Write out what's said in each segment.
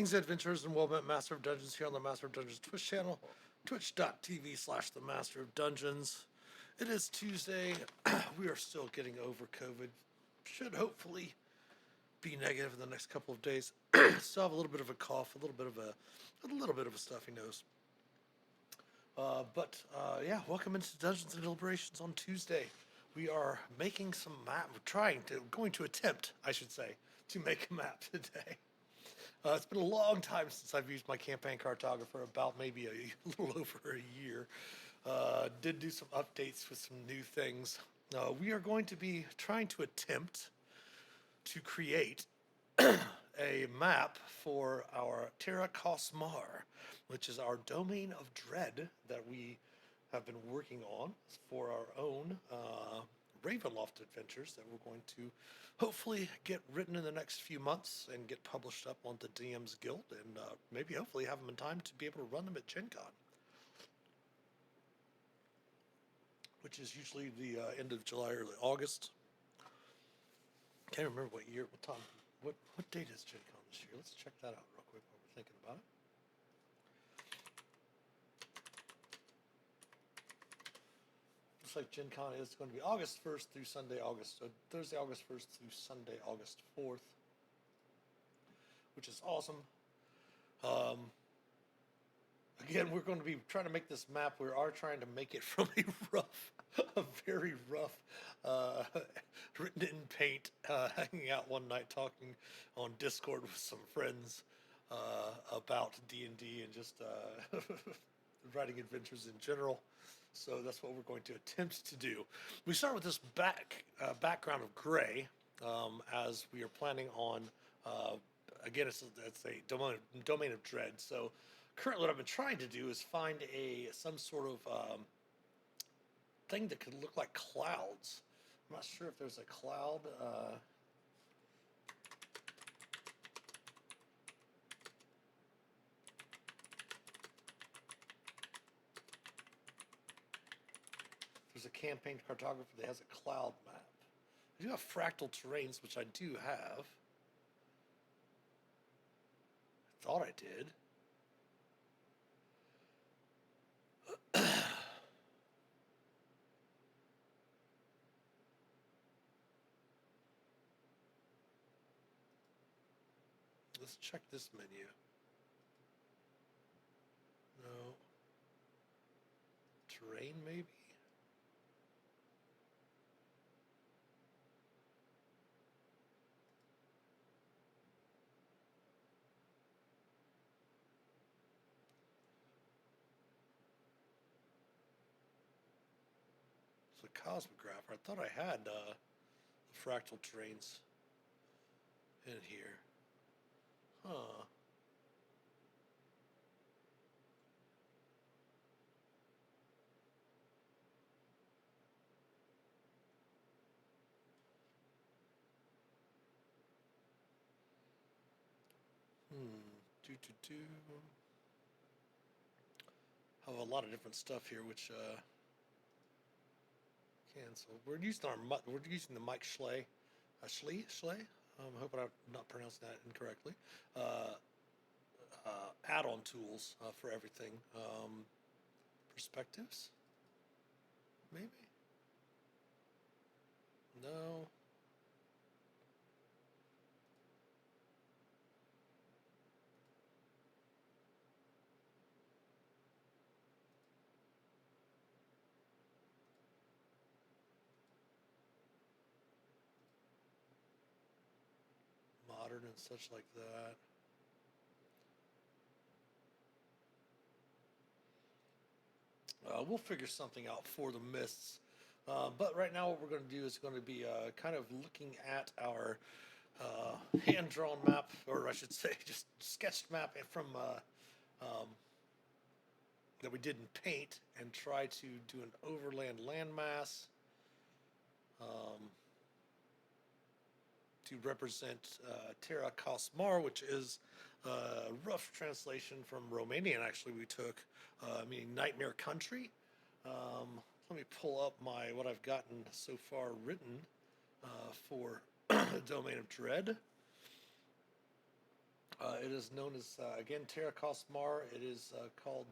Greetings, adventurers, and welcome to Master of Dungeons here on the Master of Dungeons Twitch channel, twitch.tv/the Master of Dungeons. It is Tuesday. We are still getting over COVID. Should hopefully be negative in the next couple of days. Still have a little bit of a cough, a little bit of a stuffy nose. Yeah, welcome into Dungeons and Deliberations on Tuesday. We are making some map. Going to attempt, I should say, to make a map today. It's been a long time since I've used my campaign cartographer, about maybe a little over a year. Did do some updates with some new things. We are going to be trying to attempt to create a map for our Terra Cosmar, which is our domain of dread that we have been working on for our own Ravenloft adventures that we're going to hopefully get written in the next few months and get published up on the DM's Guild, and maybe hopefully have them in time to be able to run them at Gen Con, which is usually the end of July, early August. Can't remember what year, what time, what date is Gen Con this year? Let's check that out real quick while we're thinking about it. Looks like Gen Con is going to be August 1st through Thursday, August 1st through Sunday, August 4th, which is awesome. Again, we're going to be trying to make this map. We are trying to make it from a very rough, written in paint, hanging out one night talking on Discord with some friends about D&D and just writing adventures in general. So that's what we're going to attempt to do. We start with this background of gray, as we are planning on, again, it's a domain of dread. So currently what I've been trying to do is find some sort of thing that could look like clouds. I'm not sure if there's a cloud. There's a campaign cartographer that has a cloud map. I do have fractal terrains, which I do have. I thought I did. Let's check this menu. No. Terrain, maybe? It's a cosmographer. I thought I had the fractal terrains in here. Huh. Have a lot of different stuff here, which cancel. We're using the Mike Schley, Schley. I hope I'm not pronouncing that incorrectly. Add-on tools for everything. Perspectives, maybe. No. Modern and such like that. We'll figure something out for the mists. But right now what we're going to do is going to be kind of looking at our hand-drawn map, or I should say just sketched map from that we did in paint, and try to do an overland landmass to represent Terra Cosmar, which is a rough translation from Romanian, actually, we took, meaning Nightmare Country. Let me pull up what I've gotten so far written for Domain of Dread. It is known as, again, Terra Cosmar. It is called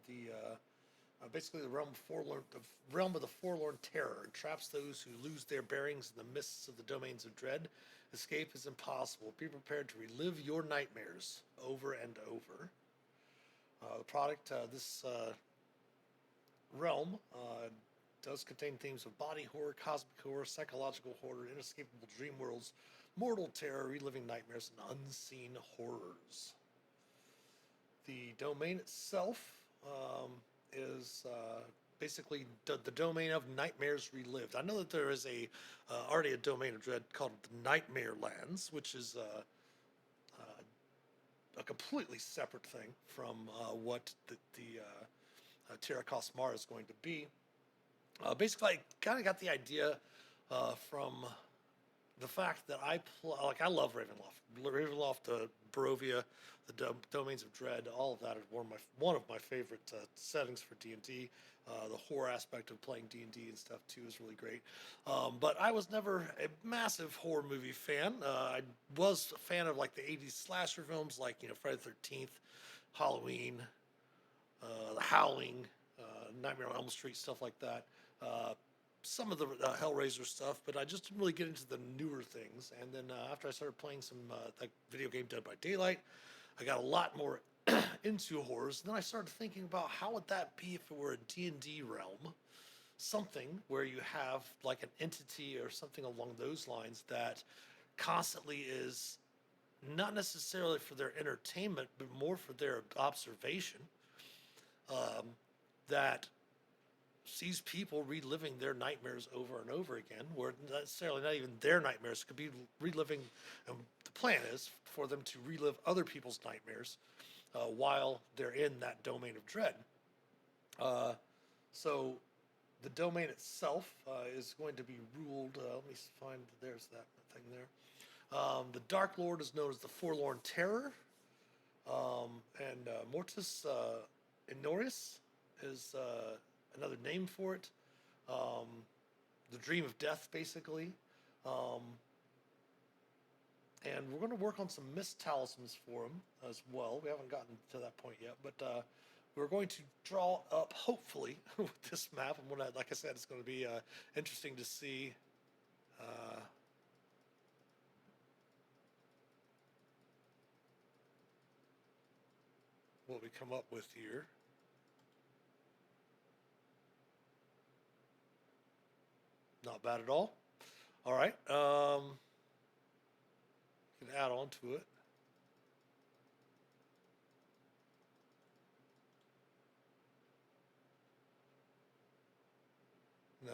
basically the realm of the forlorn terror. It traps those who lose their bearings in the mists of the domains of dread. Escape is impossible. Be prepared to relive your nightmares over and over. The product, this realm, does contain themes of body horror, cosmic horror, psychological horror, inescapable dream worlds, mortal terror, reliving nightmares, and unseen horrors. The domain itself is basically the domain of nightmares relived. I know that there is already a domain of dread called the Nightmare Lands, which is a completely separate thing from what the Terra Cosmar is going to be. Basically, I kind of got the idea from the fact that I love Ravenloft, Barovia, the Domains of Dread, all of that is one of my favorite settings for D&D. The horror aspect of playing D&D and stuff too is really great. But I was never a massive horror movie fan. I was a fan of like the 80s slasher films, like Friday the 13th, Halloween, The Howling, Nightmare on Elm Street, stuff like that. Some of the Hellraiser stuff, but I just didn't really get into the newer things. And then after I started playing some like video game Dead by Daylight, I got a lot more into horrors. And then I started thinking about how would that be if it were a D&D realm, something where you have like an entity or something along those lines that constantly is not necessarily for their entertainment, but more for their observation. That sees people reliving their nightmares over and over again, where necessarily not even their nightmares, could be reliving, and the plan is for them to relive other people's nightmares while they're in that domain of dread. So the domain itself is going to be ruled, let me find, there's that thing there. The Dark Lord is known as the Forlorn Terror, and Mortis Inorius is another name for it. The Dream of Death, basically. And we're going to work on some mist talismans for him as well. We haven't gotten to that point yet, but we're going to draw up, hopefully, with this map. And like I said, it's going to be interesting to see what we come up with here. Not bad at all. All right. You can add on to it. Nah.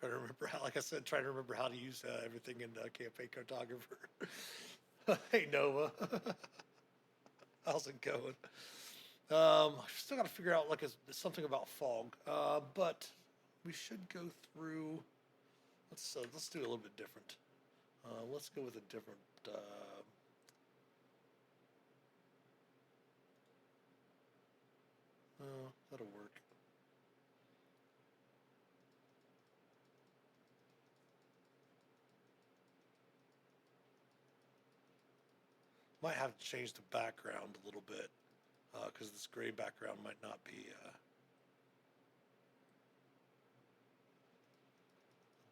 Trying to remember how, like I said, trying to remember how to use everything in Campaign Cartographer. Hey, Nova. How's it going? I still got to figure out like something about fog, but we should go through. Let's do a little bit different. Let's go with a different. That'll work. Might have to change the background a little bit because this gray background might not be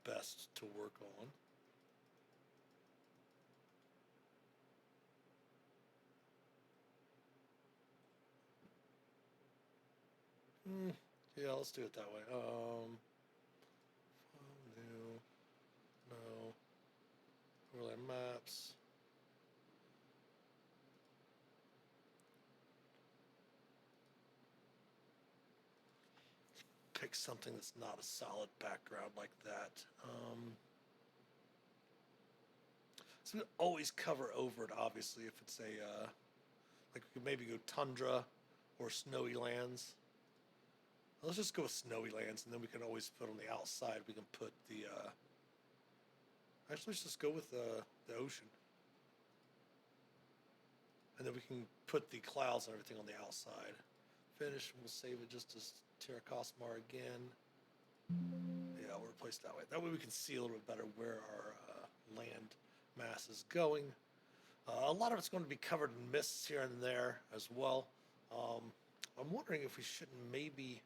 best to work on. Yeah, let's do it that way. New, no, overlay maps. Pick something that's not a solid background like that. So we always cover over it, obviously, if it's like we could maybe go tundra or snowy lands. Let's just go with snowy lands, and then we can always put on the outside, we can put the, actually let's just go with the ocean. And then we can put the clouds and everything on the outside. Finish, and we'll save it just as Terra Cosmar again. we're placed that way. That way we can see a little bit better where our land mass is going. A lot of it's going to be covered in mists here and there as well. I'm wondering if we shouldn't maybe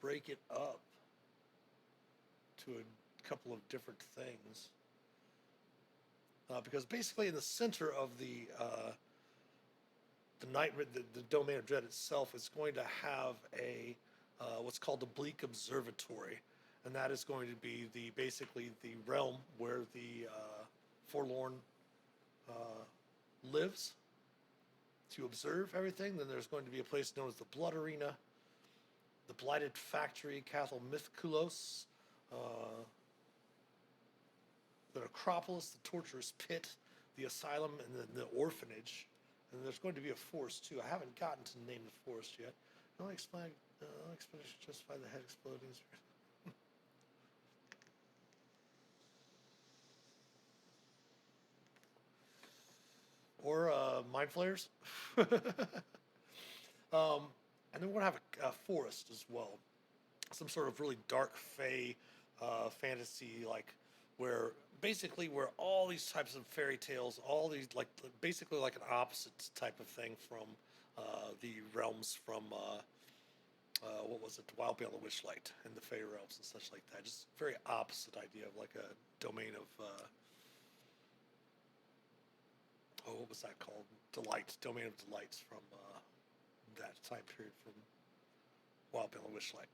break it up to a couple of different things. Because basically in the center of the domain of dread itself is going to have a what's called the bleak observatory, and that is going to be basically the realm where the forlorn lives to observe everything. Then there's going to be a place known as the Blood Arena, the Blighted Factory, Cathal Mythkulos, the Necropolis, the Torturous Pit, the Asylum, and then the Orphanage. And there's going to be a forest too. I haven't gotten to name the forest yet. No explanation justify the head exploding. Or mind flayers. And then we're going to have a forest as well. Some sort of really dark fey fantasy, like where basically where all these types of fairy tales, all these like basically like an opposite type of thing from the realms from what was it, Wild Beyond the Witchlight and the Fey realms and such like that. Just very opposite idea of like a domain of what was that called? Delights, domain of delights from that time period from Wild Beyond the Witchlight.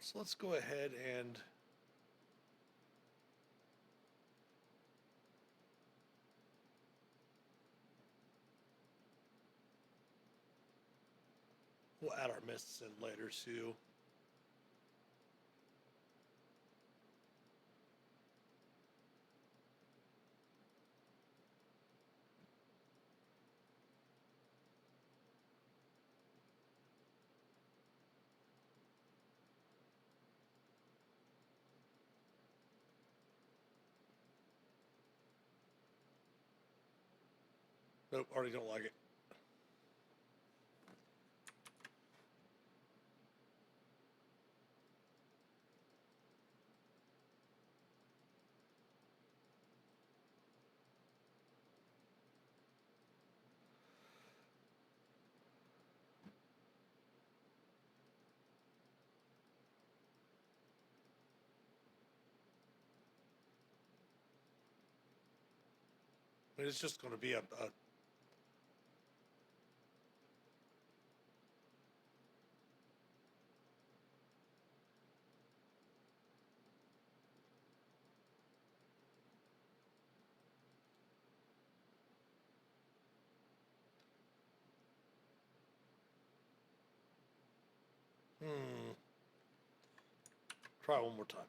So let's go ahead and we'll add our mists in later too. Nope, already don't like it. I mean, it's just going to be a try one more time.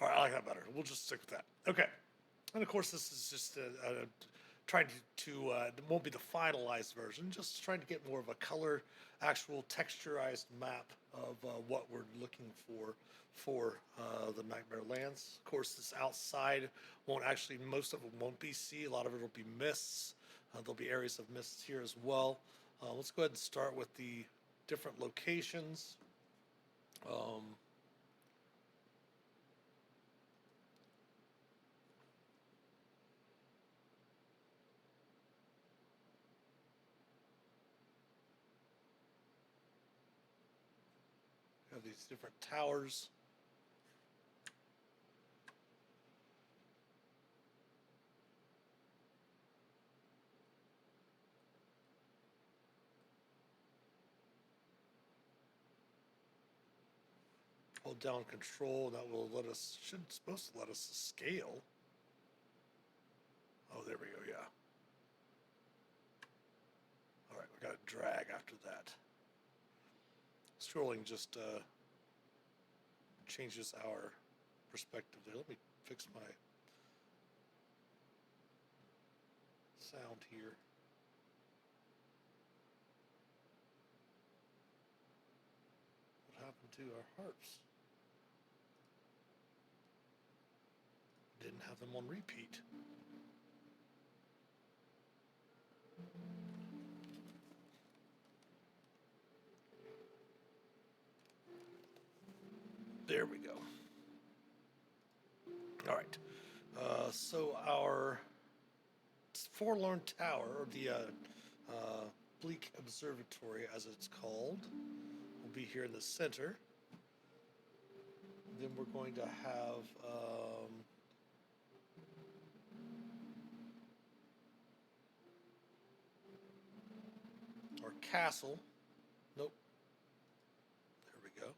All right, I like that better. We'll just stick with that. Okay. And of course, this is just trying to it won't be the finalized version, just trying to get more of a color, actual texturized map of what we're looking for the Nightmare Lands. Of course, this outside won't actually, most of it won't be sea. A lot of it will be mists. There'll be areas of mists here as well. Let's go ahead and start with the different locations. Have these different towers. Hold down control, that will let us, supposed to let us scale. Oh, there we go, yeah. drag after that. Scrolling just changes our perspective there. Let me fix my sound here. What happened to our harps? Didn't have them on repeat. There we go. All right. So our Forlorn Tower, or the Bleak Observatory, as it's called, will be here in the center. Then we're going to have our castle. Nope. There we go.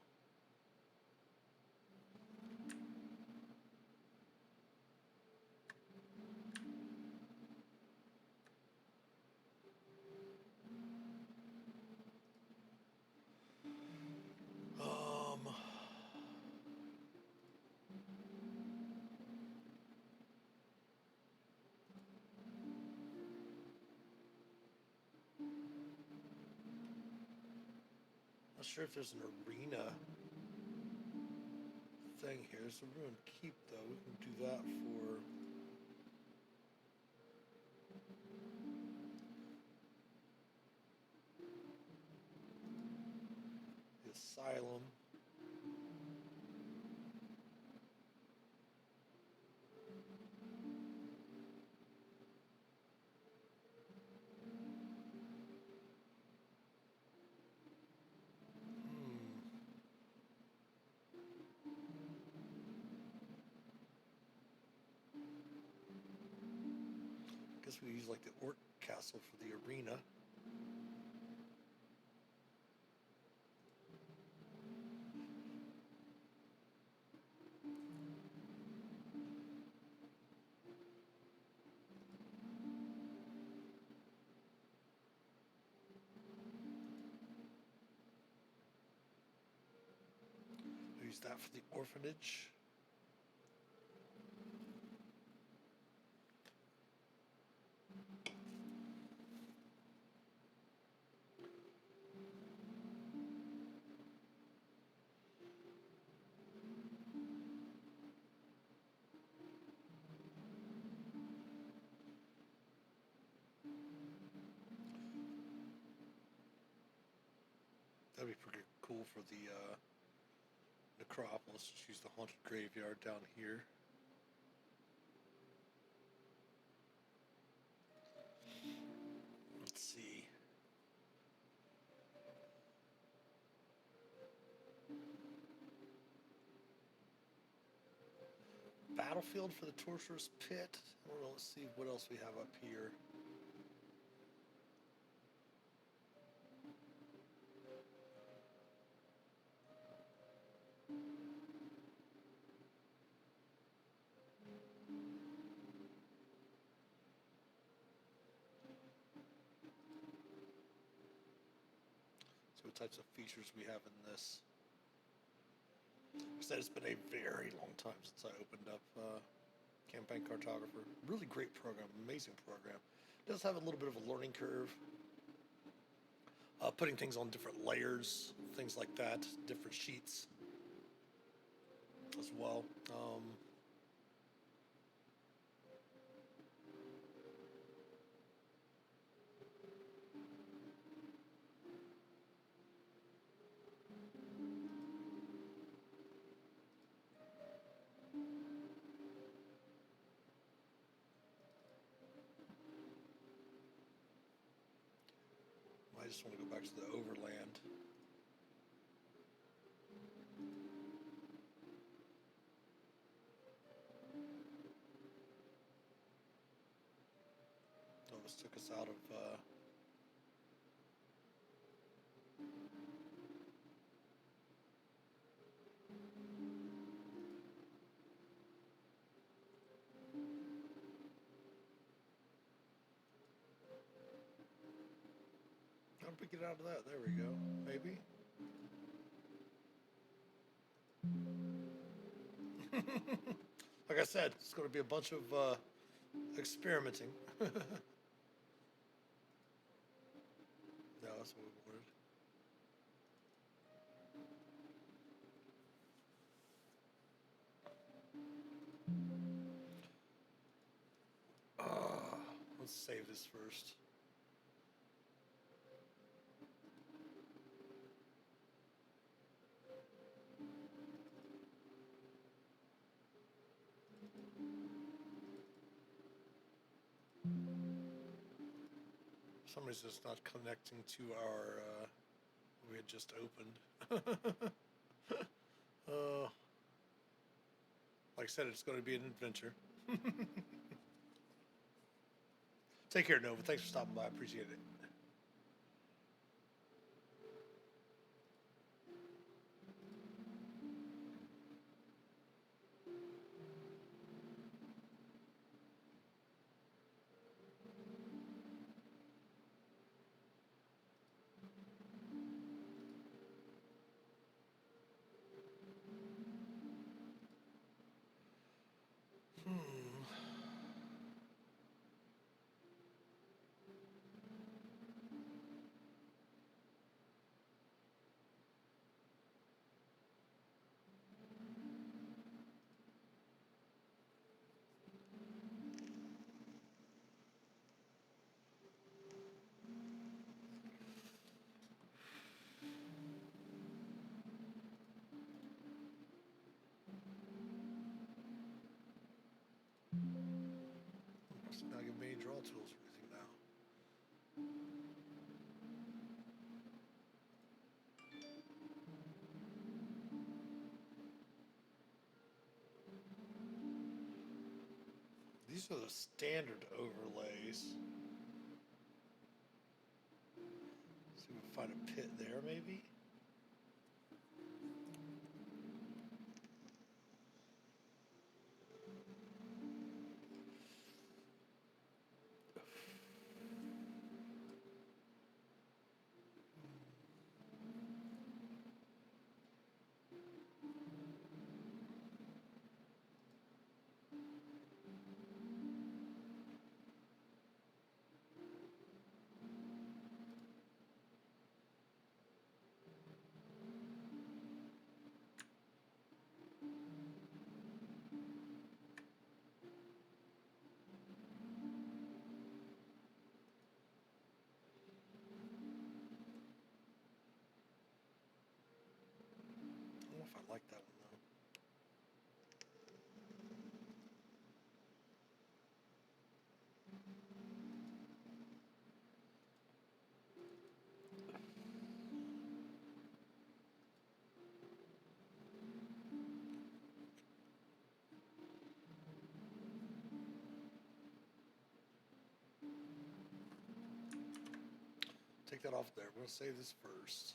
Not sure if there's an arena thing here. There's a ruined keep, though. We can do that for the asylum. Guess we use like the Orc Castle for the arena. We use that for the orphanage. That'd be pretty cool for the necropolis. Just use the haunted graveyard down here. Let's see. Battlefield for the torturous pit. Well, let's see what else we have up here. See what types of features we have in this. Like I said, it's been a very long time since I opened up Campaign Cartographer. Really great program, amazing program. It does have a little bit of a learning curve. Putting things on different layers, things like that, different sheets as well. I just want to go back to the overland. Oh, this took us out of not a big get out of that? There we go. Maybe. Like I said, it's going to be a bunch of experimenting. No, that's what we wanted. Let's save this first. For some reason it's not connecting to our we had just opened. Like I said, it's going to be an adventure. Take care, Nova. Thanks for stopping by. I appreciate it. So now I get many draw tools for anything now. These are the standard overlays. See if we can find a pit there, maybe. I don't know if I like that one though. Take that off there. We're going to save this first.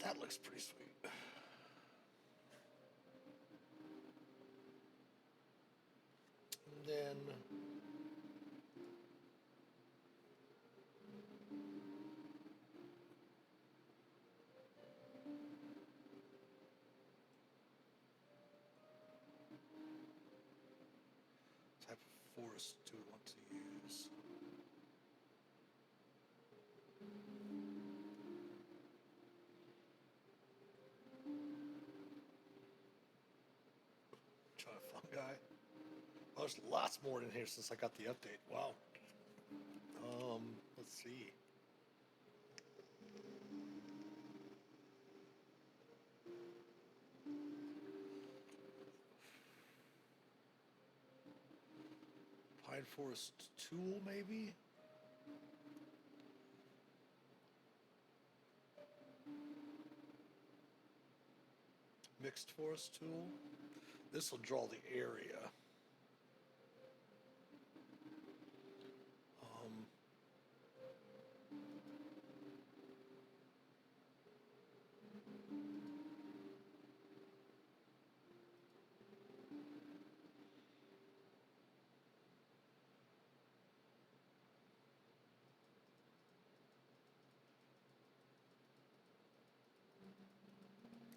That looks pretty sweet. And then forest do we want to use? Try fungi. Oh, there's lots more in here since I got the update. Wow. Let's see. Pine forest tool, maybe? Mixed forest tool. This will draw the area.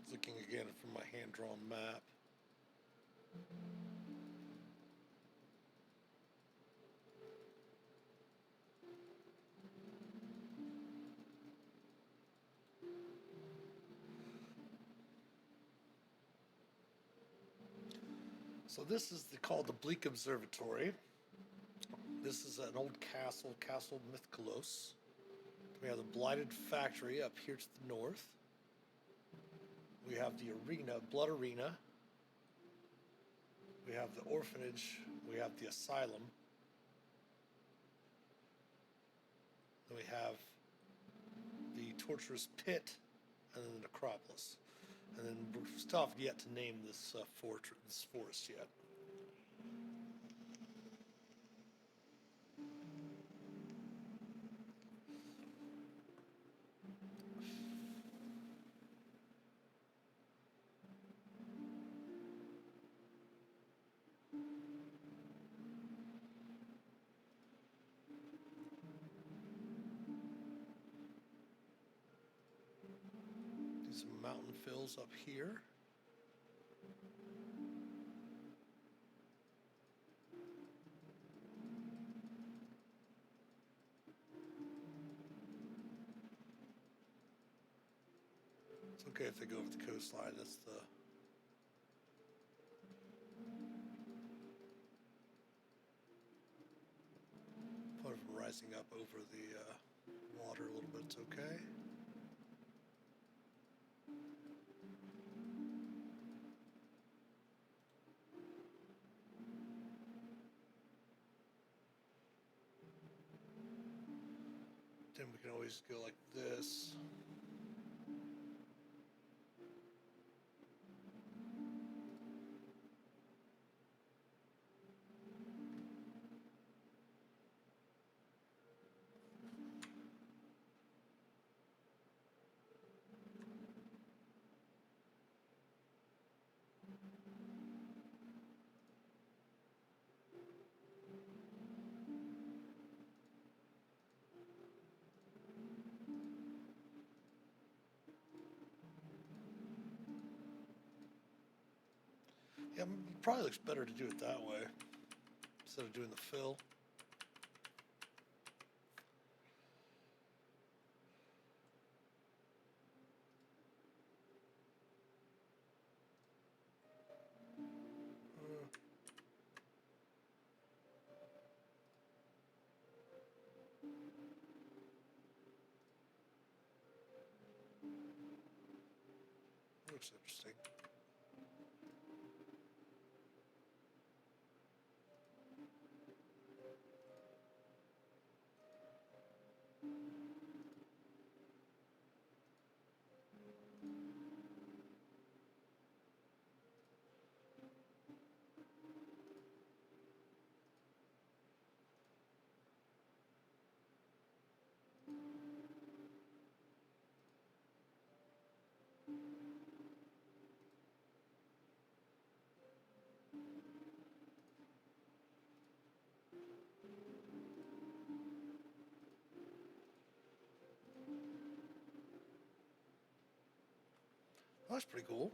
Looking again from my hand-drawn map. So this is called the Bleak Observatory. This is an old castle, Castle Mythkalos. We have the Blighted Factory up here to the north. We have the arena, Blood Arena. We have the orphanage. We have the asylum. Then we have the torturous pit, and then the necropolis. And then we still have yet to name this forest yet. Do some mountain fills up here. It's okay if they go over the coastline. That's the part of them rising up over the water a little bit. It's okay. Then we can always go like this. Yeah, it probably looks better to do it that way instead of doing the fill. Looks interesting. Well, that's pretty cool.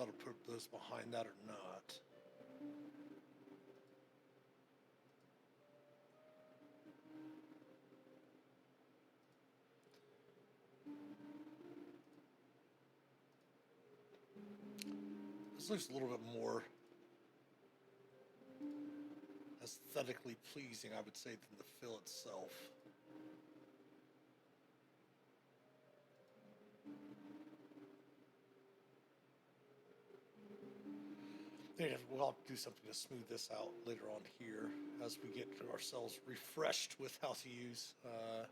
if I'll put those behind that or not. This looks a little bit more aesthetically pleasing, I would say, than the fill itself. Yeah, we'll have to do something to smooth this out later on here as we get ourselves refreshed with how to use the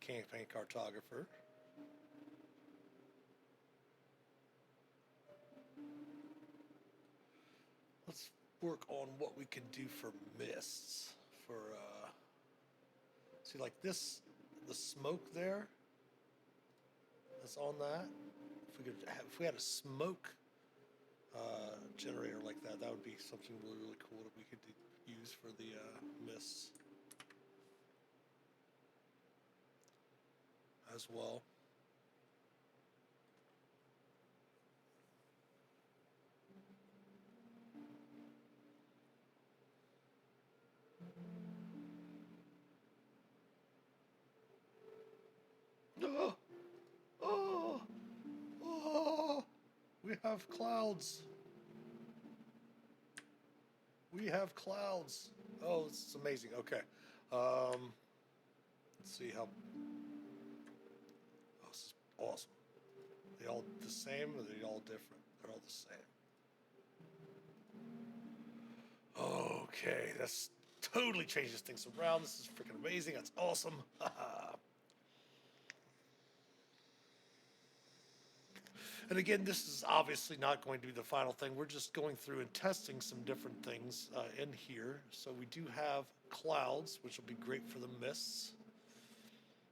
campaign cartographer. Let's work on what we can do for mists. See, like this, the smoke there that's on that. If we had a smoke generator like that, that would be something really, really cool that we could use for the mists as well. Oh, oh, oh, we have clouds. We have clouds. Oh, this is amazing. Okay. Let's see how. Oh, this is awesome. They all the same or they all different? They're all the same. Okay, that's totally changes things around. This is freaking amazing. That's awesome. And again, this is obviously not going to be the final thing. We're just going through and testing some different things in here. So we do have clouds, which will be great for the mists.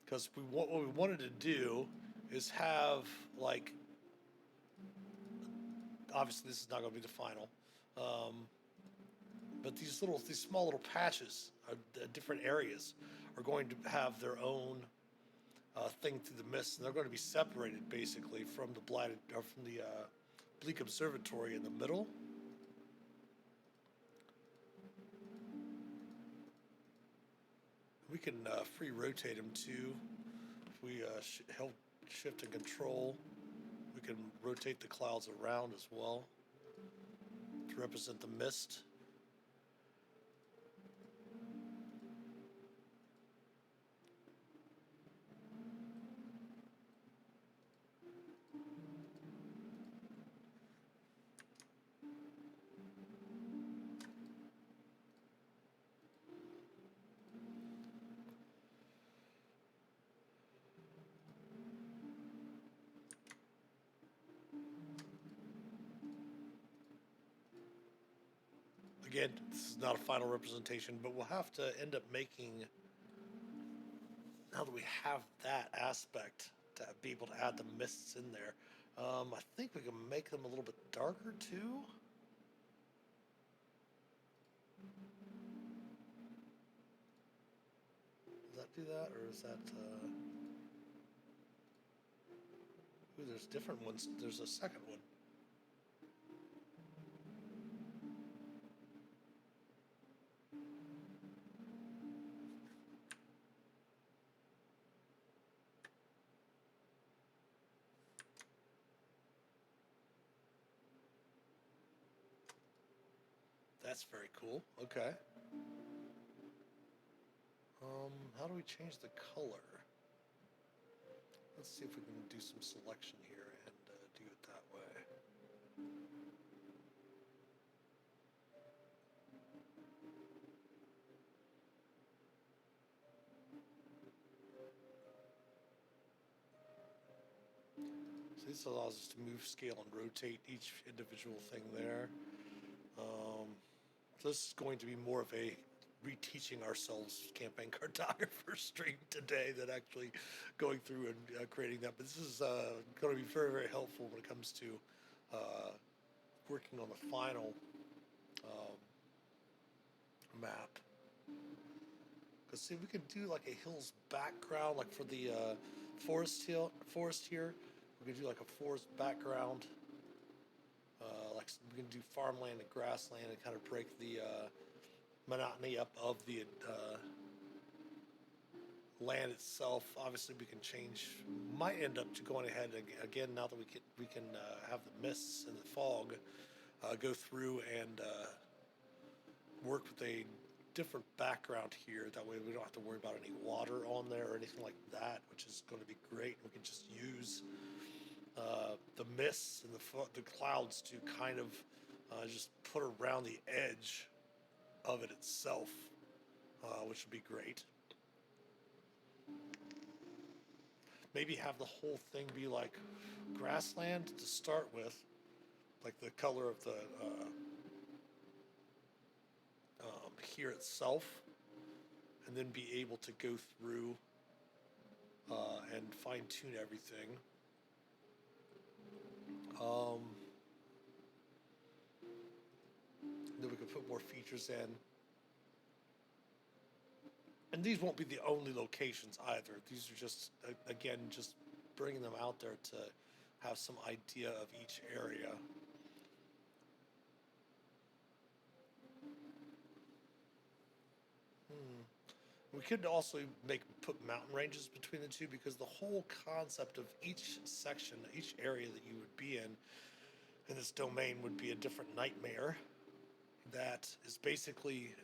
Because what we wanted to do is have, like, obviously this is not going to be the final, but these small little patches, different areas, are going to have their own thing through the mist, and they're going to be separated basically from the Bleak Observatory in the middle. We can free rotate them too. If we hold shift and control, we can rotate the clouds around as well to represent the mist. Again, this is not a final representation, but we'll have to end up making, now that we have that aspect, to be able to add the mists in there. I think we can make them a little bit darker too. Does that do that, or is that... Ooh, there's different ones. There's a second one. That's very cool. Okay. How do we change the color? Let's see if we can do some selection here and do it that way. So this allows us to move, scale, and rotate each individual thing there. So this is going to be more of a reteaching ourselves campaign cartographer stream today than actually going through and creating that. But this is going to be very, very helpful when it comes to working on the final map. Because see, we could do like a hills background, like for the forest here. We can do like a forest background. Like we can do farmland and grassland and kind of break the monotony up of the land itself. Obviously, we can change. Might end up to going ahead again now that we can have the mists and the fog go through and work with a different background here. That way, we don't have to worry about any water on there or anything like that, which is going to be great. We can just use the mists and the clouds to kind of just put around the edge of it itself, which would be great. Maybe have the whole thing be like grassland to start with, like the color of the here itself, and then be able to go through and fine tune everything. Then we can put more features in. And these won't be the only locations either. These are just, again, just bringing them out there to have some idea of each area. We could also put mountain ranges between the two, because the whole concept of each section, each area that you would be in this domain would be a different nightmare. That is basically,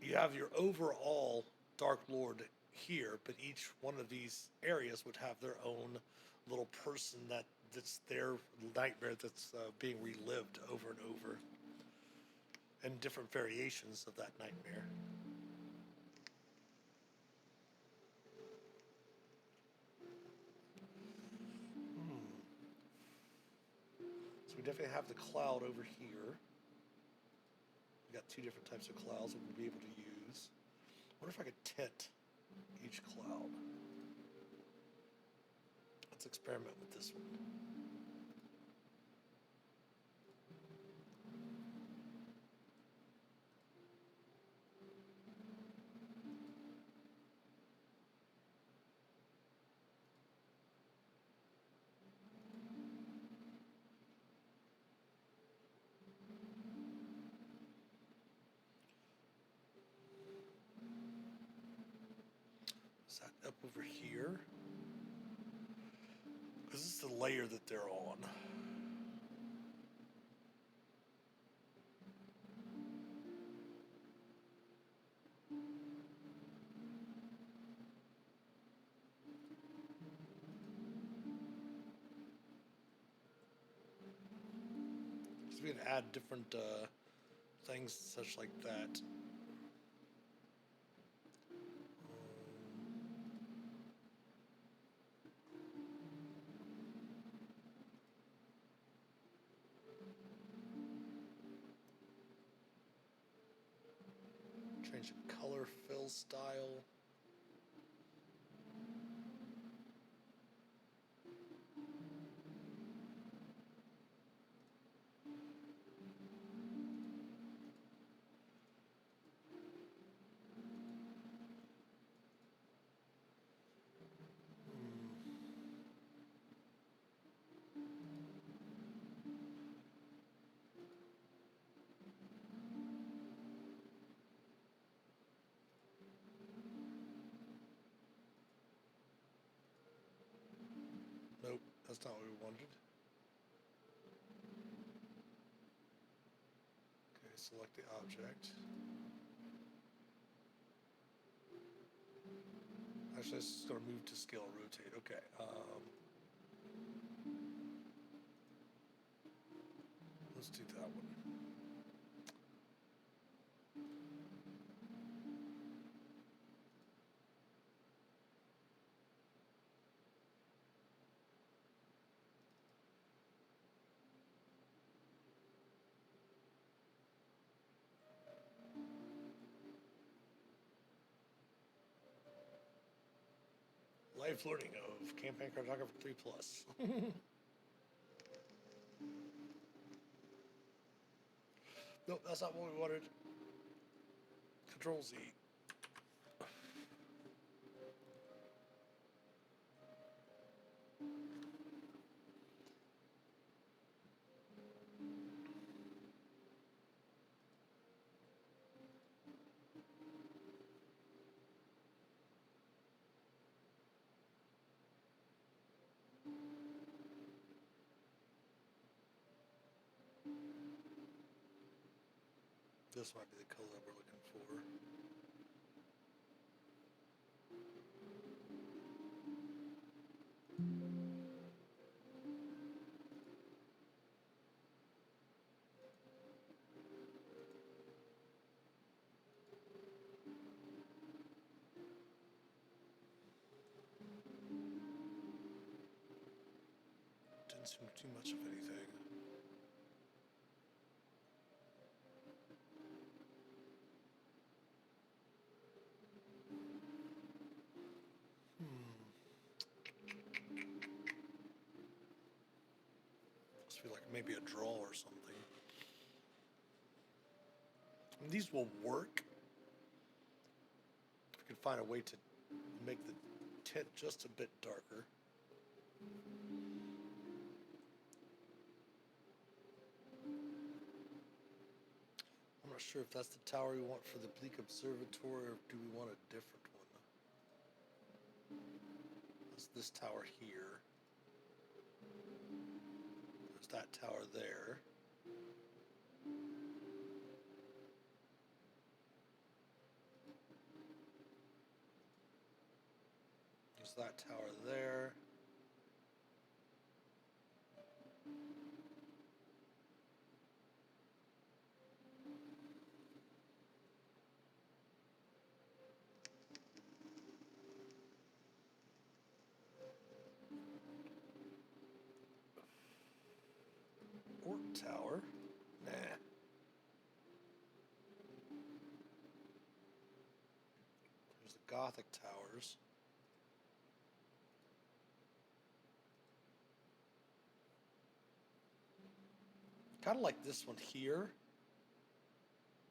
you have your overall Dark Lord here, but each one of these areas would have their own little person that's their nightmare that's being relived over and over, and different variations of that nightmare. So we definitely have the cloud over here. We got two different types of clouds that we'll be able to use. I wonder if I could tint each cloud. Let's experiment with this one. Is that up over here? Because this is the layer that they're on. So we can add different things such like that. Change the color fill style. Nope, that's not what we wanted. Okay, select the object. Actually, this is going to move to scale rotate. Okay. Let's do that one. Live learning of Campaign Cartography 3 Plus. Nope, that's not what we wanted. Control Z. This might be the color we're looking for. Didn't seem too much of anything. Must be like maybe a draw or something. And these will work if we can find a way to make the tint just a bit darker. I'm not sure if that's the tower we want for the Bleak Observatory, or do we want a different one? That's this tower here. There's that tower there. There's that tower there. Orc Tower? Nah. There's the Gothic towers. Kind of like this one here,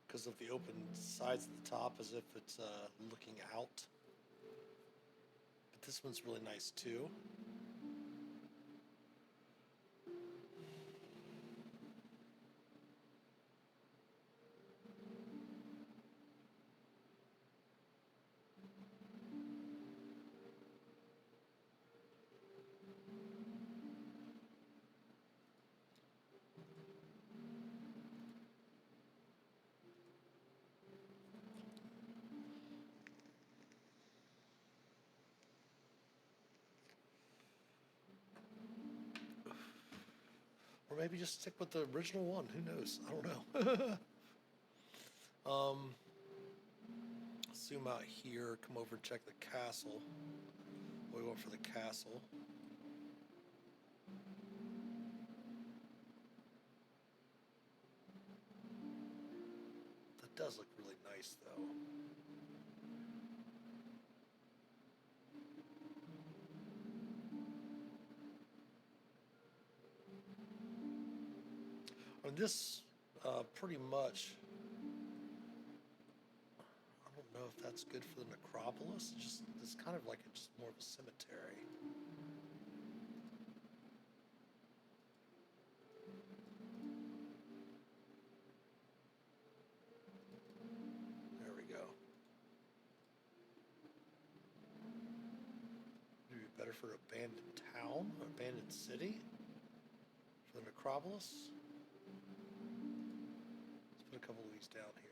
because of the open sides at the top, as if it's looking out. But this one's really nice too. Or maybe just stick with the original one. Who knows? I don't know. Zoom out here. Come over and check the castle. We went for the castle. That does look really nice, though. I mean, this pretty much, I don't know if that's good for the necropolis. It's kind of like just more of a cemetery. There we go. Would it be better for an abandoned town, or abandoned city, for the necropolis? Let's put a couple of these down here.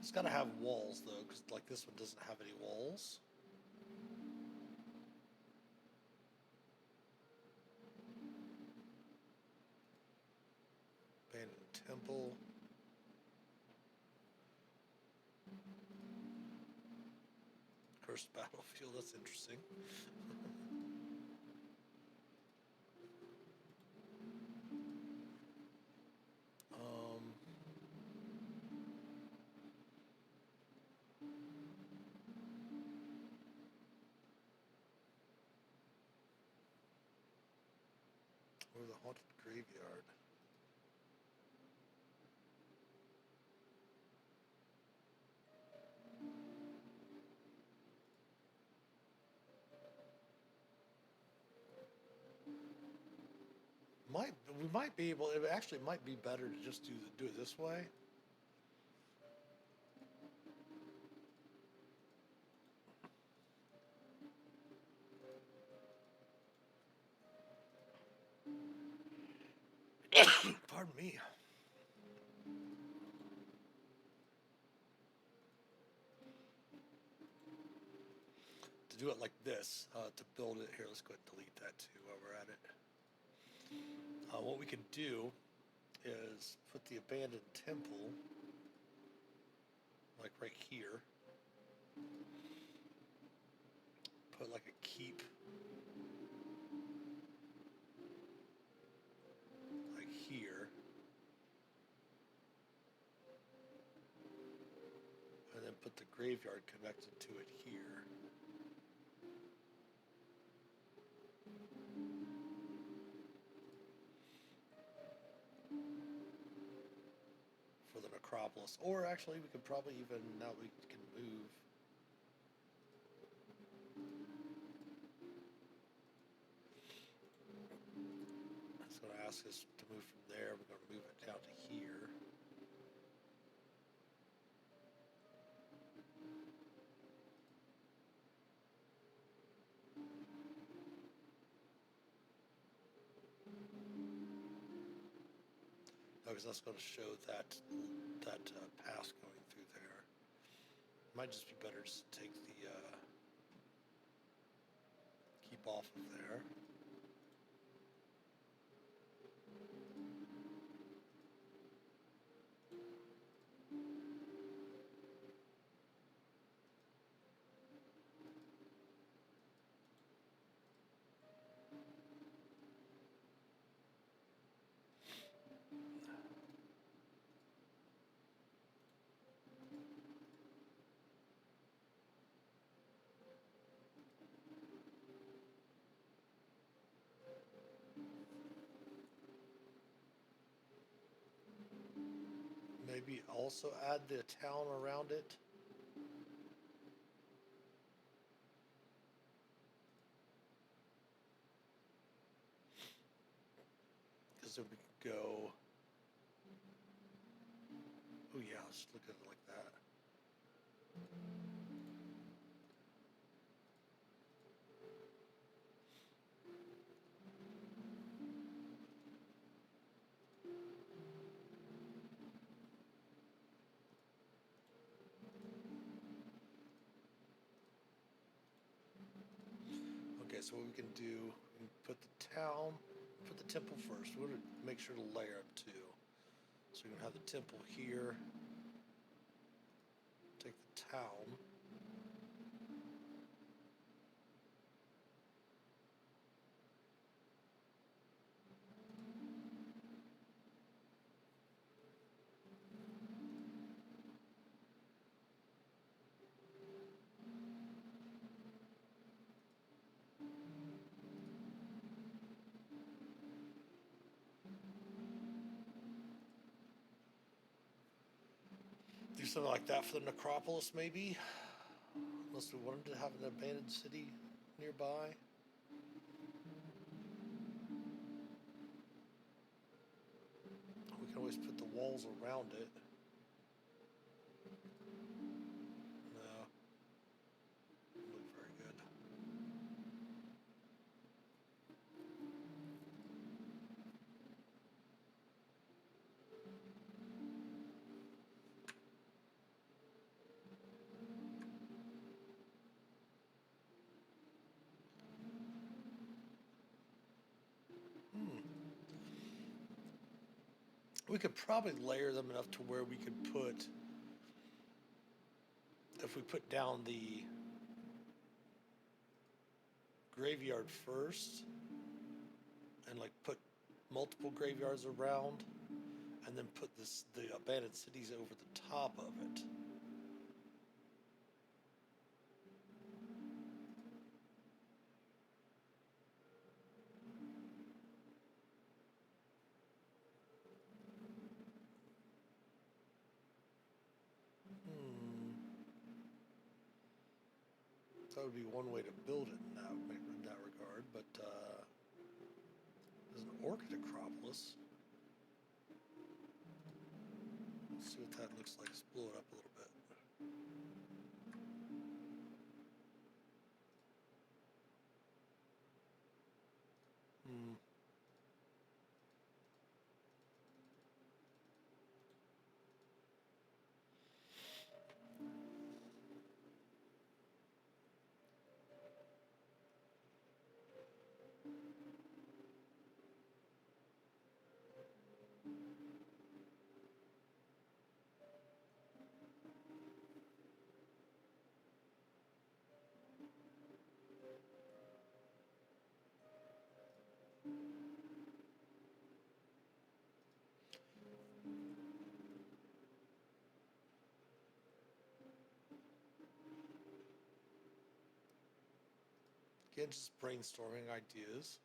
It's got to have walls, though, because like this one doesn't have any walls. Abandoned temple. Cursed battlefield, that's interesting. Or the haunted graveyard. We might be able. It actually might be better to just do it this way. Pardon me. To do it like this, to build it, here, let's go ahead and delete that too while we're at it. What we can do is put the abandoned temple, like right here, put like a keep, like here, and then put the graveyard connected to it here. For the necropolis. Or actually, we could probably even, now we can move. It's going to ask us to move from there. We're going to move it down to here. Because that's going to show that path going through there. Might just be better just to take the keep off of there. Maybe also add the town around it. Because then we can go. Oh yeah, let's look at it like that. Okay, so what we can do, we can put the town, put the temple first. We're going to make sure to layer them too. So we're going to have the temple here. Take the town. Do something like that for the necropolis, maybe. Unless we wanted to have an abandoned city nearby. We can always put the walls around it. No. Doesn't look very good. We could probably layer them enough to where we could put, if we put down the graveyard first and like put multiple graveyards around and then put the abandoned cities over the top of it. That would be one way to build it in that regard, but there's an orchid acropolis. Let's see what that looks like. Let's blow it up a little bit. Again, just brainstorming ideas.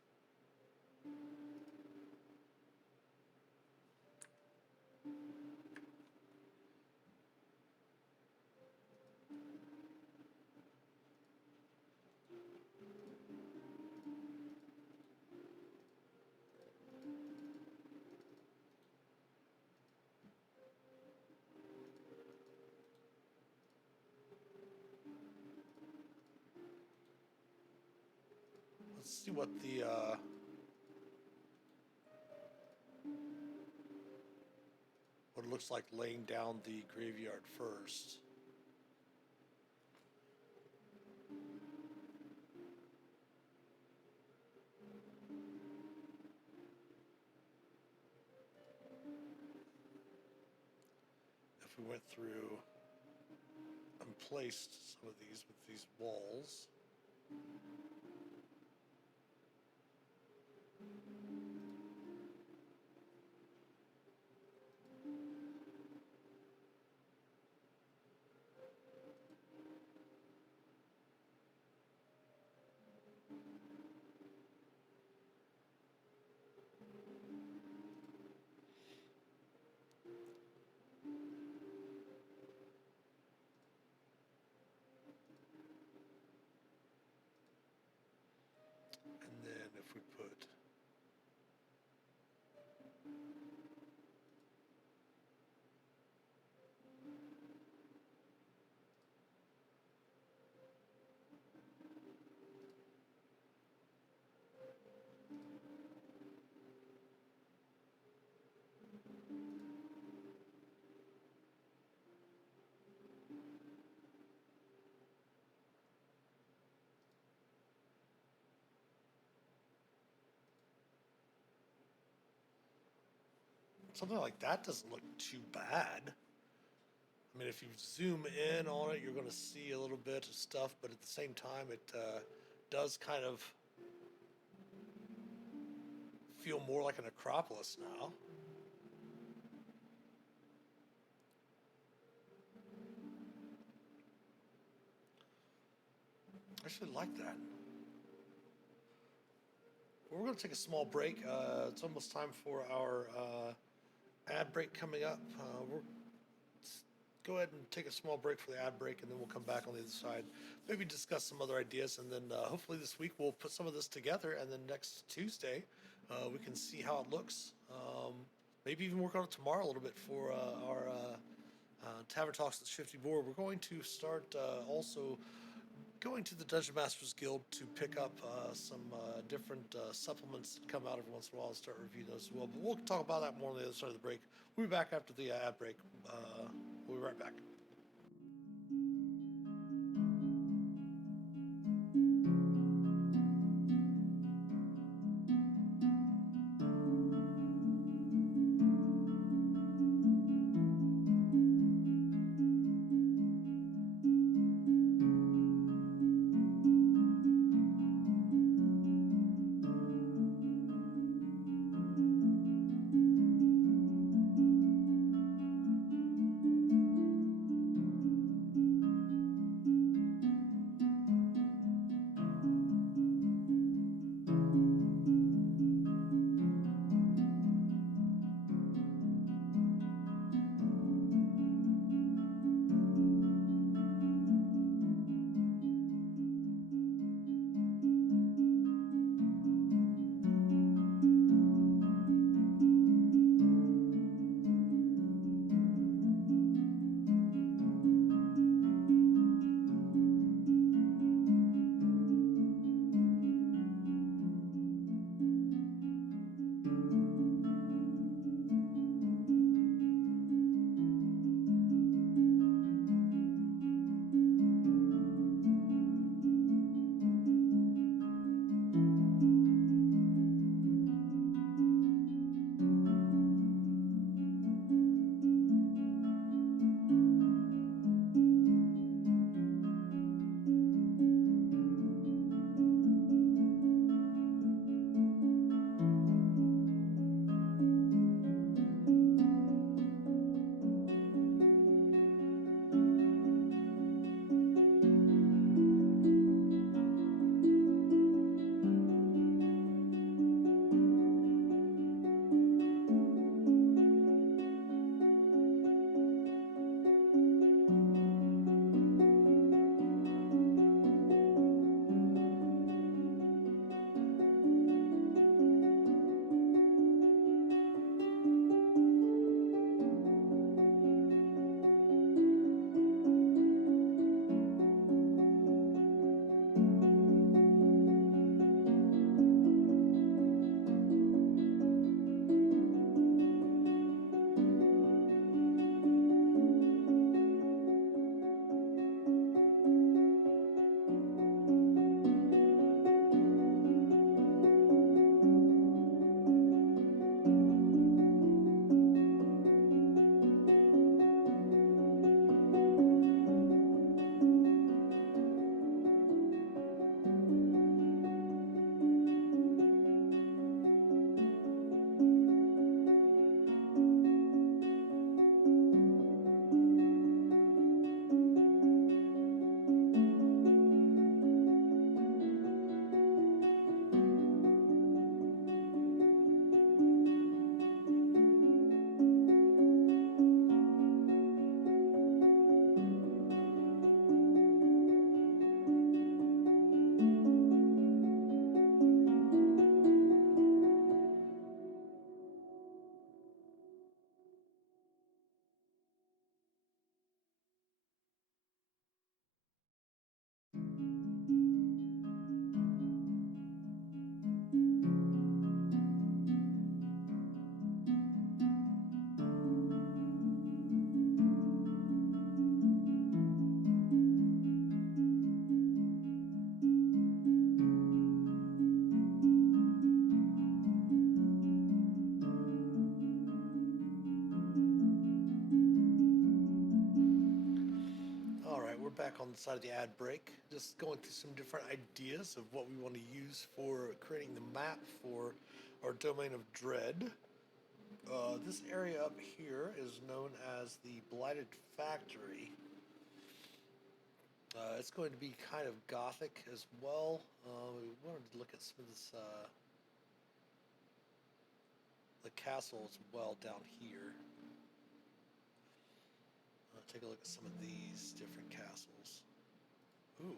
Let's see what what it looks like laying down the graveyard first. If we went through and placed some of these with these walls. And then if we put something like that, doesn't look too bad. I mean, if you zoom in on it, you're going to see a little bit of stuff, but at the same time, it does kind of feel more like an Acropolis now. I actually like that. Well, we're going to take a small break. It's almost time for our ad break coming up. Let's go ahead and take a small break for the ad break, and then we'll come back on the other side. Maybe discuss some other ideas, and then hopefully this week we'll put some of this together, and then next Tuesday we can see how it looks. Maybe even work on it tomorrow a little bit for our Tavern Talks at Shifty Board. We're going to start also going to the Dungeon Masters Guild to pick up some different supplements that come out every once in a while and start reviewing those as well. But we'll talk about that more on the other side of the break. We'll be back after the ad break. We'll be right back. on the side of the ad break, just going through some different ideas of what we want to use for creating the map for our domain of dread. This area up here is known as the Blighted Factory. It's going to be kind of gothic as well. We wanted to look at some of this, the castle as well down here. Take a look at some of these different castles. Ooh.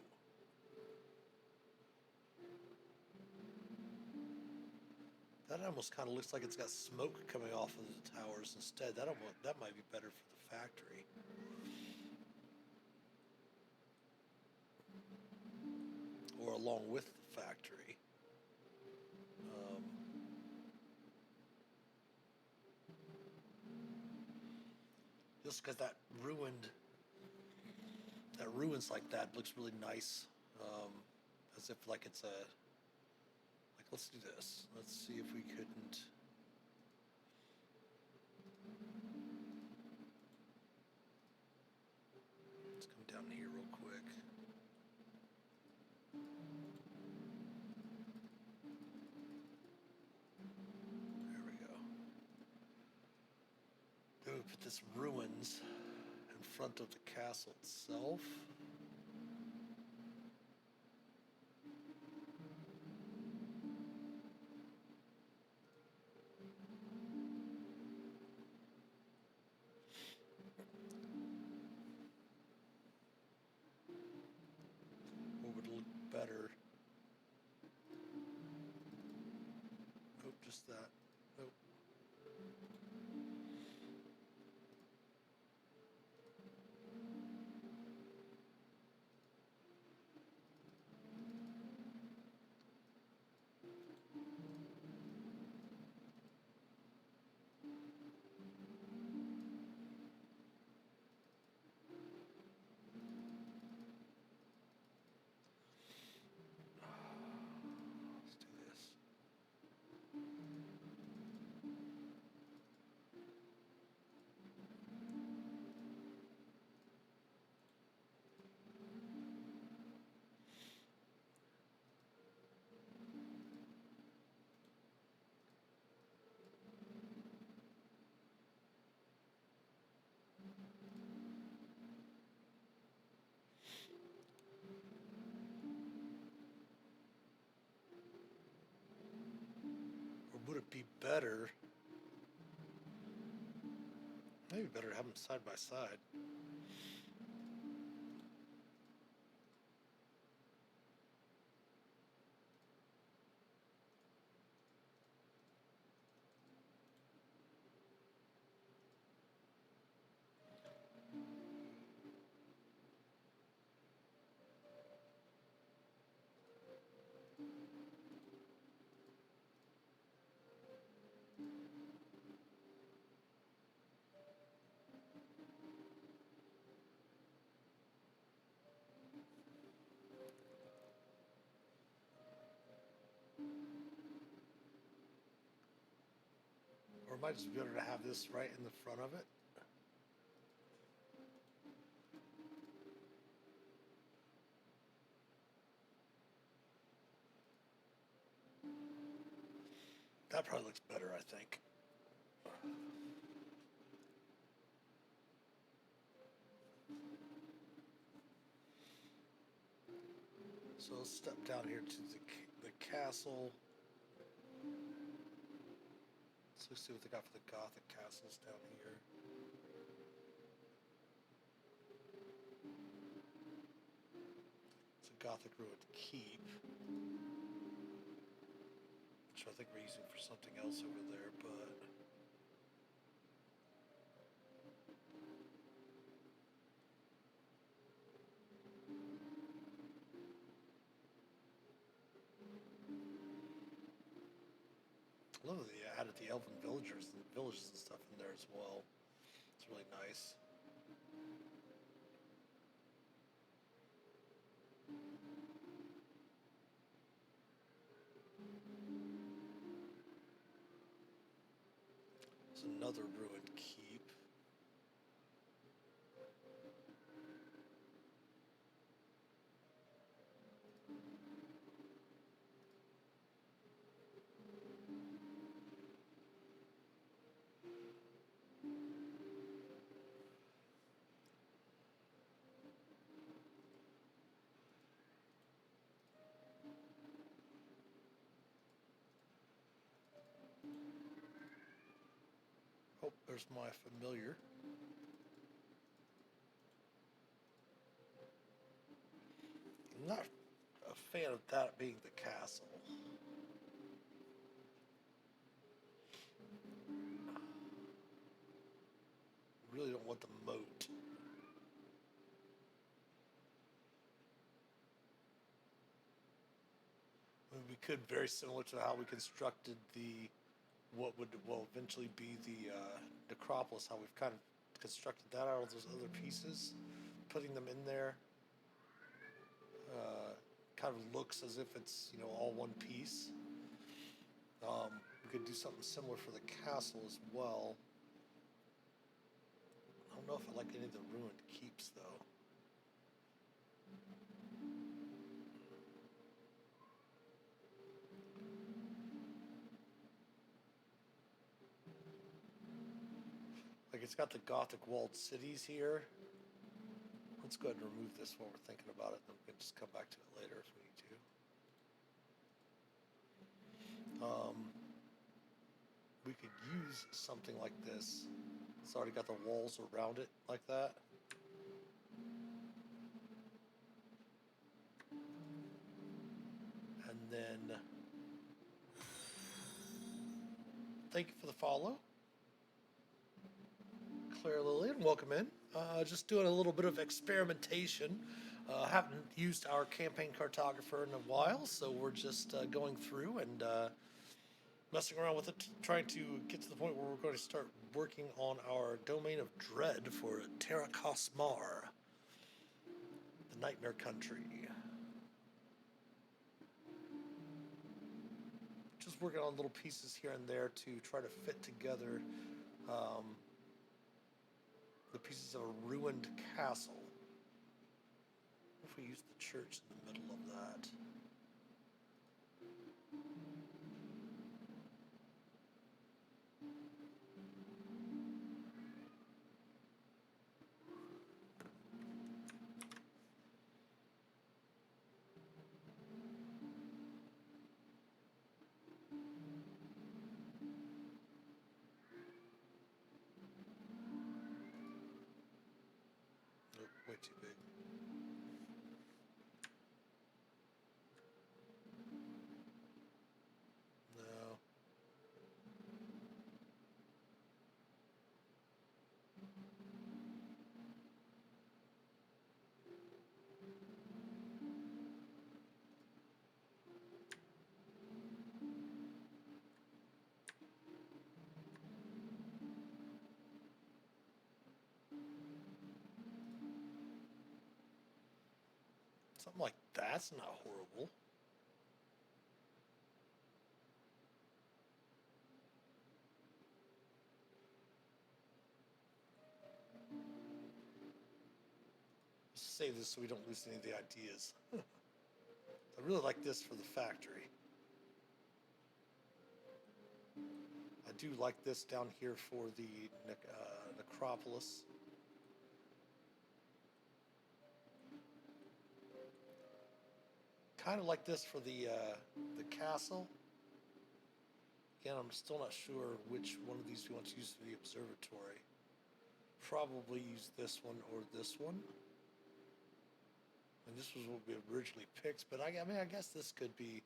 That almost kind of looks like it's got smoke coming off of the towers instead. That might be better for the factory. Or along with the factory. Just because that ruins like that looks really nice. As if like it's a, like, let's do this. Let's see if we couldn't. Let's come down here real quick. There we go. Then we put this ruins in front of the castle itself. What would look better? Nope, just that. Nope. Let's do this. Or would it be better? Maybe better to have them side by side. Or it might just be better to have this right in the front of it. That probably looks better, I think. So let's step down here to the castle. So let's see what they got for the Gothic castles down here. It's a Gothic ruined keep, which I think we're using for something else over there, but I love that they added the elven villages and stuff in there as well. It's really nice. It's another ruined keep. There's my familiar. I'm not a fan of that being the castle. Really don't want the moat. I mean, we could, very similar to how we constructed the what would will eventually be the necropolis, how we've kind of constructed that out of those other pieces, putting them in there. Kind of looks as if it's, you know, all one piece. We could do something similar for the castle as well. I don't know if I like any of the ruined keeps though. Like, it's got the Gothic walled cities here. Let's go ahead and remove this while we're thinking about it, then we can just come back to it later if we need to. We could use something like this. It's already got the walls around it like that. And then, thank you for the follow. Claire Lillian, welcome in. Just doing a little bit of experimentation. Haven't used our campaign cartographer in a while, so we're just going through and messing around with it, trying to get to the point where we're going to start working on our domain of dread for Terra Cosmar, the Nightmare Country. Just working on little pieces here and there to try to fit together the pieces of a ruined castle. What if we use the church in the middle of that? Nope, way too big. No. Something like that's not horrible. Let's save this so we don't lose any of the ideas. I really like this for the factory. I do like this down here for the necropolis. Kind of like this for the castle. Again, I'm still not sure which one of these we want to use for the observatory. Probably use this one or this one. And this was what we originally picked, but I mean, I guess this could be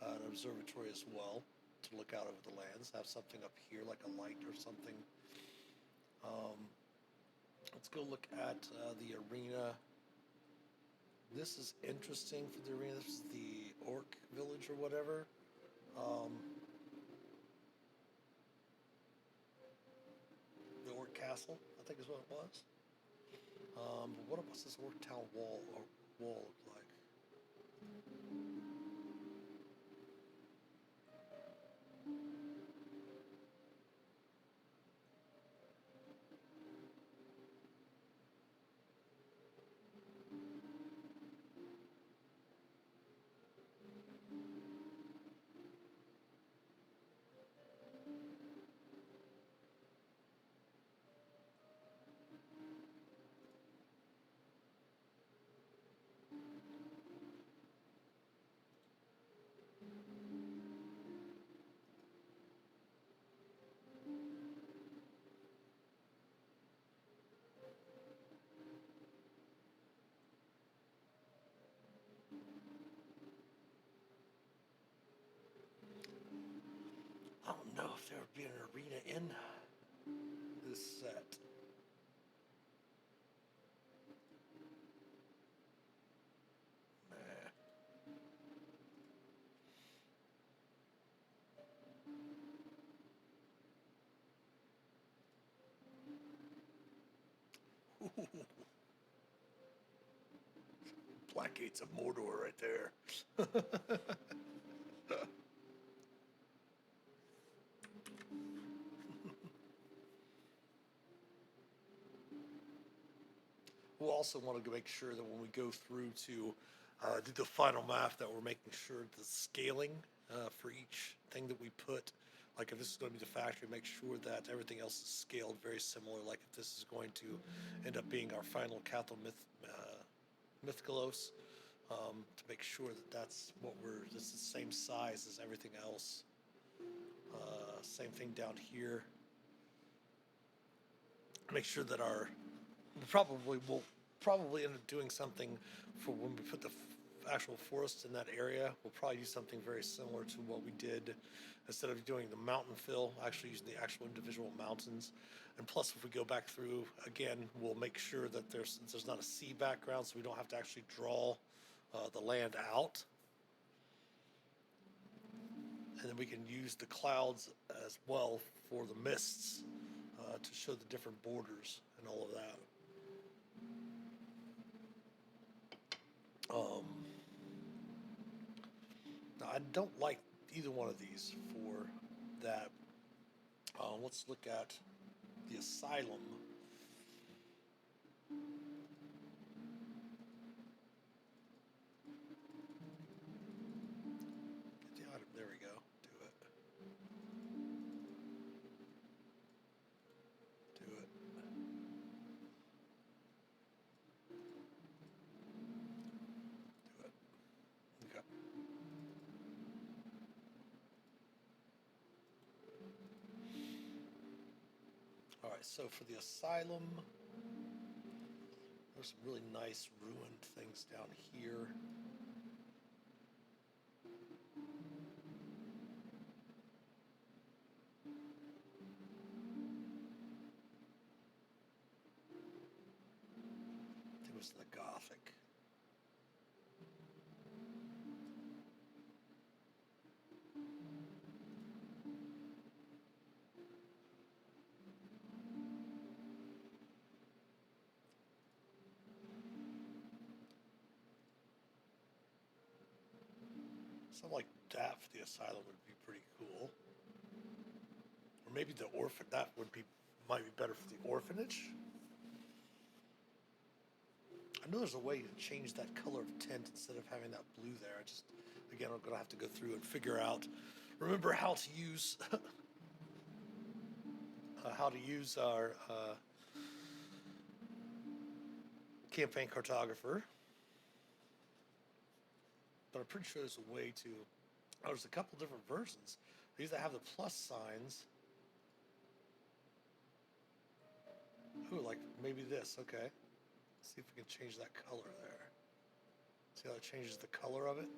an observatory as well to look out over the lands. Have something up here like a light or something. Let's go look at the arena. This is interesting for the arena. This is the Orc Village or whatever. The Orc Castle, I think is what it was. But what about this Orc Town wall or wall look like? Black Gates of Mordor right there. We'll also want to make sure that when we go through to do the final map, that we're making sure the scaling for each thing that we put, like if this is going to be the factory, make sure that everything else is scaled very similar. Like if this is going to end up being our final Mythalos, to make sure that that's what this is the same size as everything else. Same thing down here. Make sure that we'll probably end up doing something for when we put the actual forest in that area. We'll probably use something very similar to what we did. Instead of doing the mountain fill, actually using the actual individual mountains. And plus, if we go back through again, we'll make sure that there's not a sea background, so we don't have to actually draw the land out. And then we can use the clouds as well for the mists to show the different borders and all of that. Now I don't like either one of these for that. Let's look at the asylum. Get the item. There we go. Do it. Do it. Do it. Okay. All right, so for the asylum, there's some really nice ruined things down here. I think it was the Gothic. Something like that for the asylum would be pretty cool. Or maybe the that might be better for the orphanage. I know there's a way to change that color of tint instead of having that blue there. Again, I'm gonna have to go through and figure out, remember how to use our campaign cartographer. But I'm pretty sure there's a way to. Oh, there's a couple different versions. These that have the plus signs. Ooh, like maybe this. Okay. Let's see if we can change that color there. See how it changes the color of it?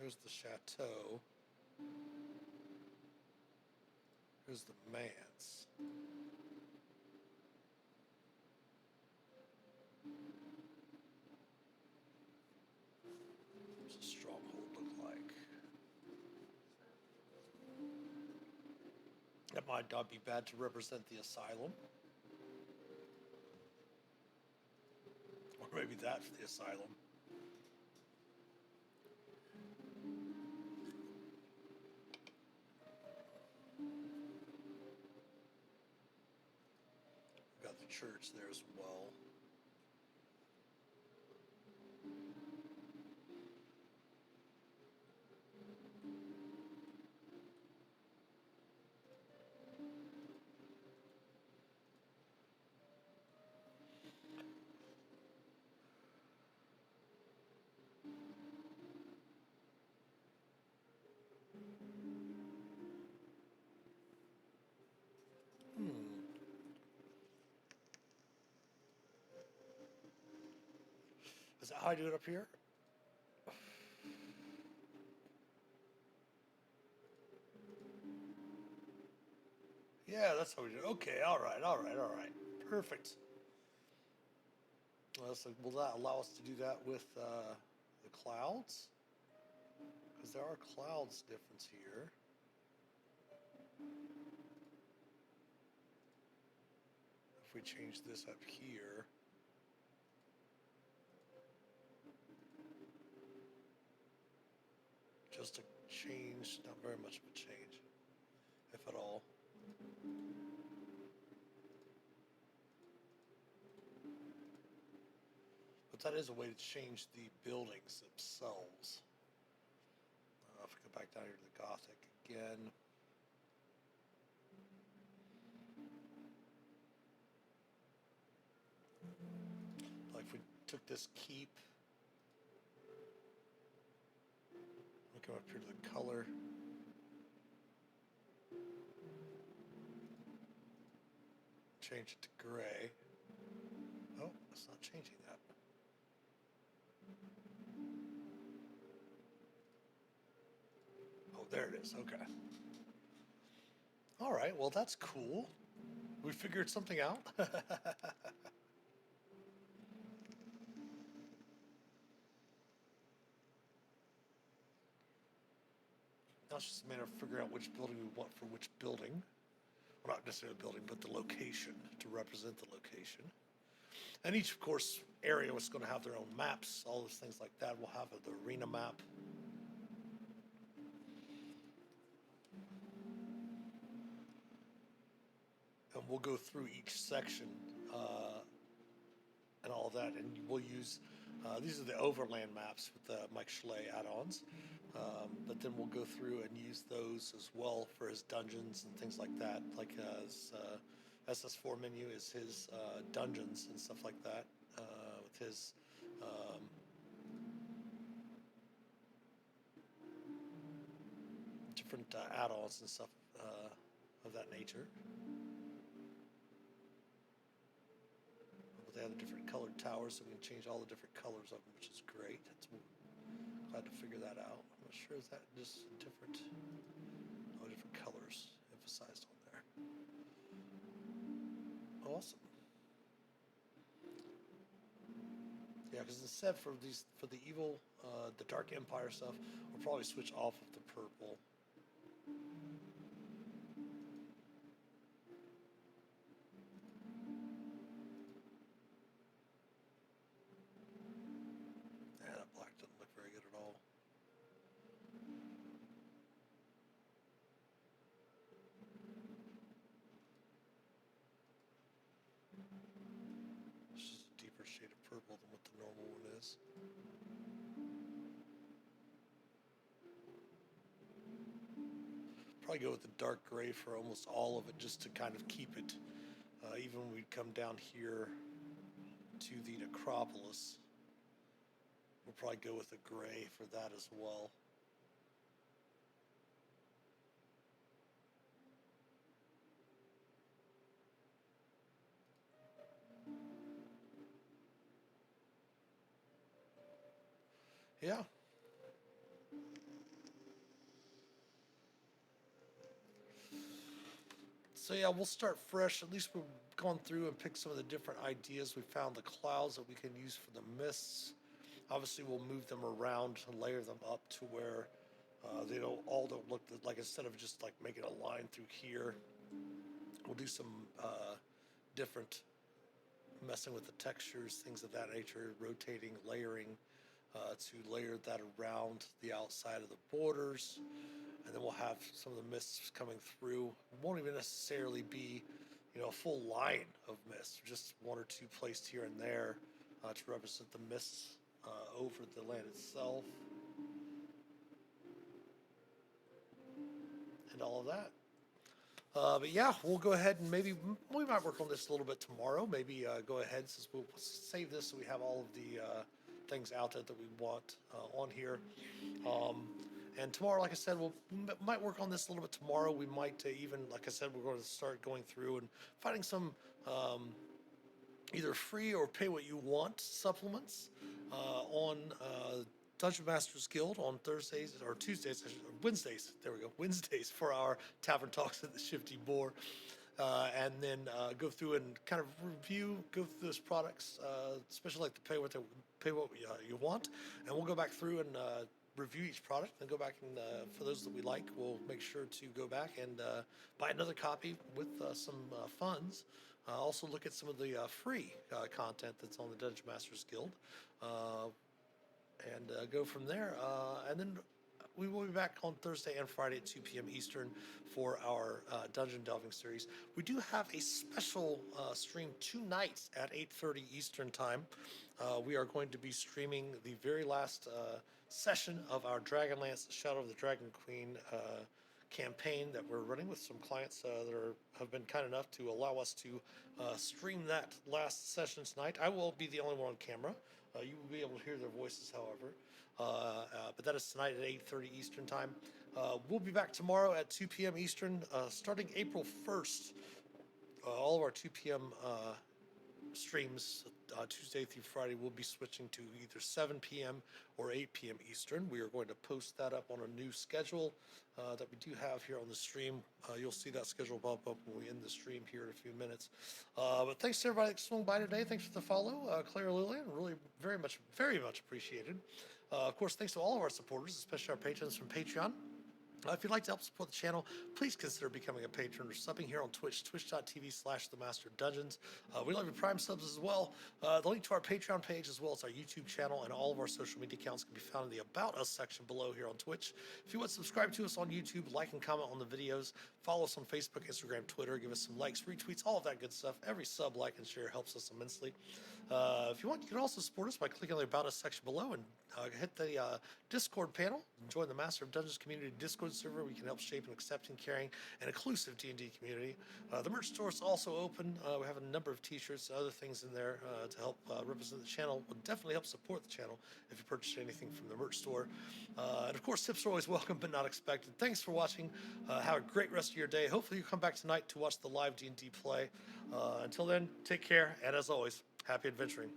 There's the chateau. Here's the manse. What's a stronghold look like? That might not be bad to represent the asylum. Or maybe that for the asylum. We've got the church there as well. Is that how I do it up here? Yeah, that's how we do it. Okay, all right, all right, all right. Perfect. Well, so will that allow us to do that with the clouds? Because there are clouds difference here. If we change this up here, just a change, not very much of a change, if at all. But that is a way to change the buildings themselves. If we go back down here to the Gothic again. Like if we took this keep, we come up here to the color. Change it to gray. Oh, it's not changing that. Oh, there it is. Okay. All right. Well, that's cool. We figured something out. Now it's just a matter of figuring out which building we want for which building. Well, not necessarily the building, but the location to represent the location. And each, of course, area is going to have their own maps, all those things like that. We'll have the arena map. And we'll go through each section and all that. And we'll use, these are the overland maps with the Mike Schley add-ons. But then we'll go through and use those as well for his dungeons and things like that. Like his SS4 menu is his dungeons and stuff like that with his different add-ons and stuff of that nature. But they have the different colored towers, so we can change all the different colors of them, which is great. Glad to figure that out. I'm not sure is that just different colors emphasized on there. Awesome. Yeah, because instead for the evil, the Dark Empire stuff, we'll probably switch off of the purple. Yeah, that black doesn't look very good at all. It's just a deeper shade of purple than what the normal one is. Probably go with the dark gray for almost all of it, just to kind of keep it. Even when we come down here to the necropolis, we'll probably go with a gray for that as well. Yeah. So yeah, we'll start fresh. At least we've gone through and picked some of the different ideas. We found the clouds that we can use for the mists. Obviously, we'll move them around and layer them up to where they don't look like, instead of just like making a line through here, we'll do some different messing with the textures, things of that nature, rotating, layering to layer that around the outside of the borders. And then we'll have some of the mists coming through. It won't even necessarily be, a full line of mists, just one or two placed here and there to represent the mists over the land itself. And all of that. But yeah, we'll go ahead and maybe we might work on this a little bit tomorrow. Maybe go ahead, since we'll save this so we have all of the things out there that we want on here. And tomorrow, like I said, might work on this a little bit tomorrow. We might even, like I said, we're going to start going through and finding some either free or pay what you want supplements on Dungeon Masters Guild on Thursdays or Tuesdays, or Wednesdays. There we go, Wednesdays for our Tavern Talks at the Shifty Boar. And then go through and kind of go through those products, especially like the pay what you want, and we'll go back through and review each product and go back and for those that we like, we'll make sure to go back and buy another copy with some funds. Also look at some of the free content that's on the Dungeon Masters Guild, and go from there. And then we will be back on Thursday and Friday at 2 p.m. Eastern for our Dungeon Delving series. We do have a special stream tonight at 8:30 Eastern Time. We are going to be streaming the very last session of our Dragonlance Shadow of the Dragon Queen campaign that we're running with some clients have been kind enough to allow us to stream that last session tonight. I will be the only one on camera. You will be able to hear their voices, however. But that is tonight at 8:30 Eastern Time. We'll be back tomorrow at 2 p.m. Eastern, starting April 1st. All of our 2 p.m. Streams, Tuesday through Friday, will be switching to either 7 p.m. or 8 p.m. Eastern. We are going to post that up on a new schedule that we do have here on the stream. You'll see that schedule pop up when we end the stream here in a few minutes. But thanks to everybody that swung by today. Thanks for the follow, Claire Lillian. Really, very much appreciated. Of course, thanks to all of our supporters, especially our patrons from Patreon. If you'd like to help support the channel, please consider becoming a patron or subbing here on Twitch, twitch.tv/themasterdungeons. We love your Prime subs as well. The link to our Patreon page as well as our YouTube channel and all of our social media accounts can be found in the About Us section below here on Twitch. If you want to subscribe to us on YouTube, like and comment on the videos, follow us on Facebook, Instagram, Twitter, give us some likes, retweets, all of that good stuff. Every sub, like, and share helps us immensely. If you want, you can also support us by clicking on the About Us section below and hit the Discord panel. Join the Master of Dungeons community Discord server. We can help shape an accepting, caring, and inclusive D&D community. The merch store is also open. We have a number of t-shirts and other things in there to help represent the channel. Will definitely help support the channel if you purchase anything from the merch store. And of course, tips are always welcome but not expected. Thanks for watching. Have a great rest of your day. Hopefully you come back tonight to watch the live D&D play. Until then, take care, and as always, happy adventuring.